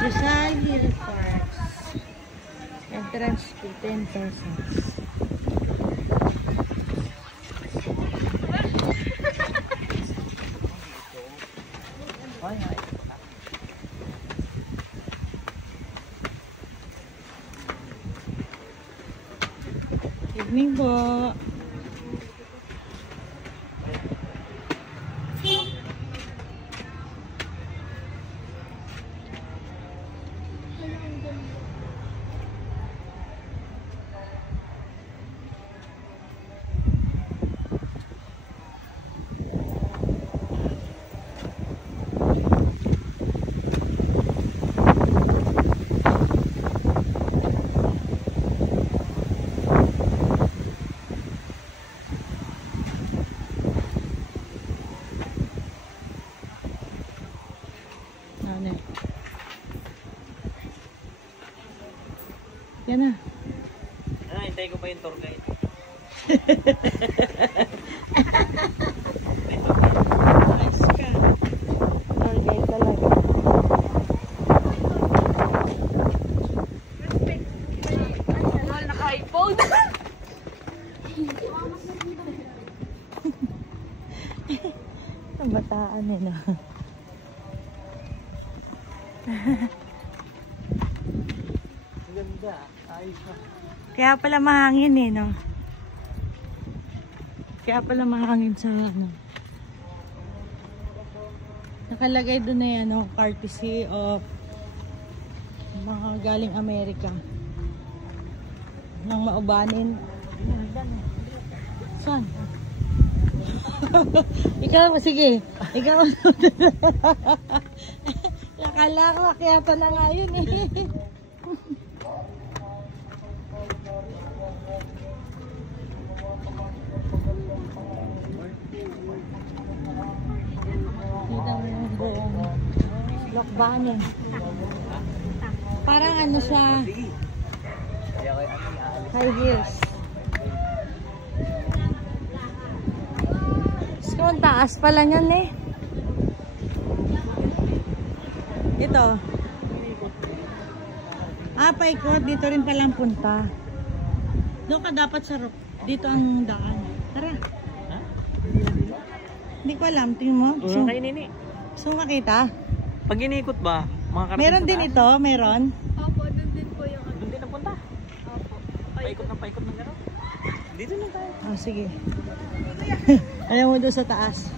Rizal Hill Parks. Entrance fee 10 pesos. Evening po. Yan na. Hintay ko pa yung tour guide. Nice ka. Tour guide talaga. Naka-iPhone. Ang bataan eh, no? Ganda. Ayos na. Kaya pala mahangin eh, no? Kaya pala mahangin sa ano. Nakalagay doon na ano, courtesy of mga galing Amerika. Nang maubanin. Saan? Ikaw, sige. Ikaw. Akala ko, kaya pala nga yun eh. Kita mo yung buong lakbanin. Parang ano siya, high heels. So, ang taas pala niyan eh. Ito. Paikot. Dito rin palang punta. Doon ka dapat sa rock. Dito ang daan. Tara. Hindi ko alam. Tingin mo? Gusto mo makita? Pag inikot ba? Meron din ito? Meron? Opo, doon din po yung ano. Doon din napunta? Opo. Paikot ng gano'n? Dito lang tayo. Oh, sige. Alam mo doon sa taas.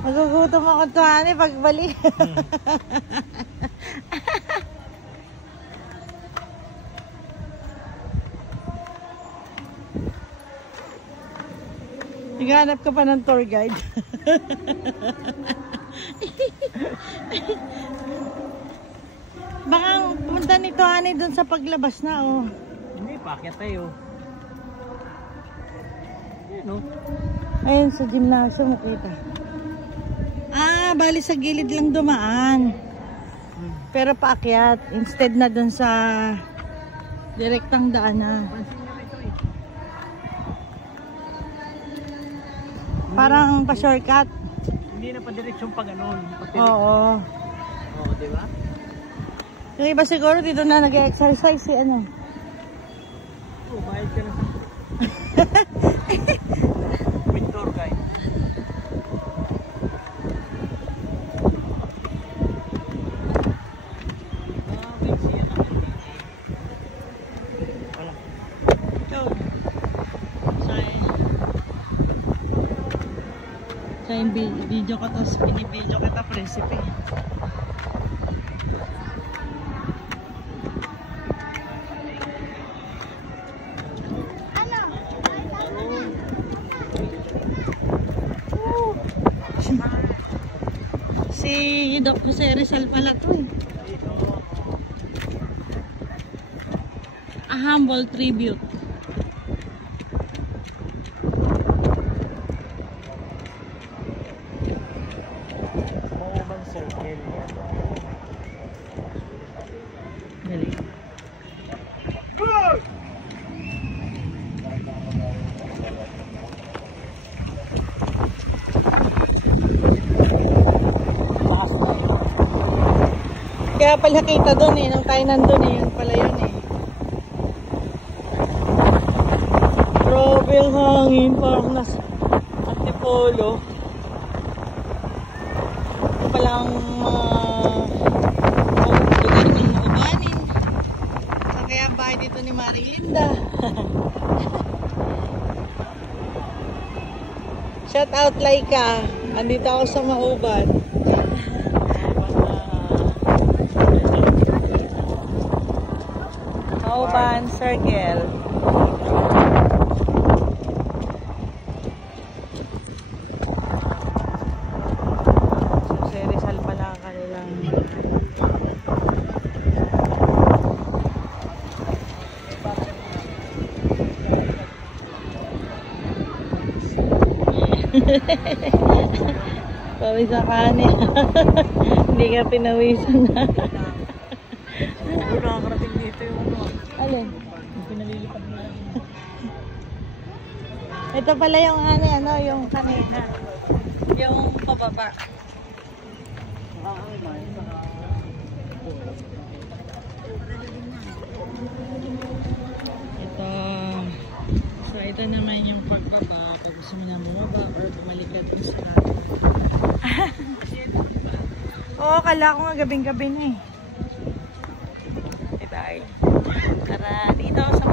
Magugutom ako to, honey, pagbalik. Naghanap ka pa ng tour guide. Baka pumunta nito, honey, dun sa paglabas na, oh. Hindi, paakyat tayo. Ayan, oh. Ayun, sa gymnasium, makita. Bali sa gilid lang dumaan. Pero paakyat. Instead na dun sa direktang daanan. Parang pa-shortcut. Hindi na pa direksyon pa gano'n. Oo. Oo, di ba? Yung iba siguro dito na nag-exercise si ano. Oo, bayad ka na sa with tour guide. Wala. Ikaw. Sa yung video ko, tapos pinibideo kita recipe. Si Doc Jose Rizal pala to eh. A humble tribute. Maubang circle. Dali. Kaya pala kita doon eh, nung tayo nandun eh, yun pala yun eh. Grabe ang hangin, parang nasa Antipolo. Ito palang lugar ng Maubanin. Kaya bahay dito ni Marilinda. Shout out Laika. Andito ako sa Mauban. Mauban Circle. Si Rizal pala ang kanilang pawisan ka niya. Hindi ka pinawisan na. Nakakarating dito yung ano. Alin? Yung pinalilipad mo lang. Ito pala yung ano, yung kanina. Yung pababa. Ito. So, ito naman yung pagbaba. Pag gusto mo na bumaba or bumalik ka dun sa oo, kala ko nga gabing-gabi na eh. Ito ay. Tara, dito sa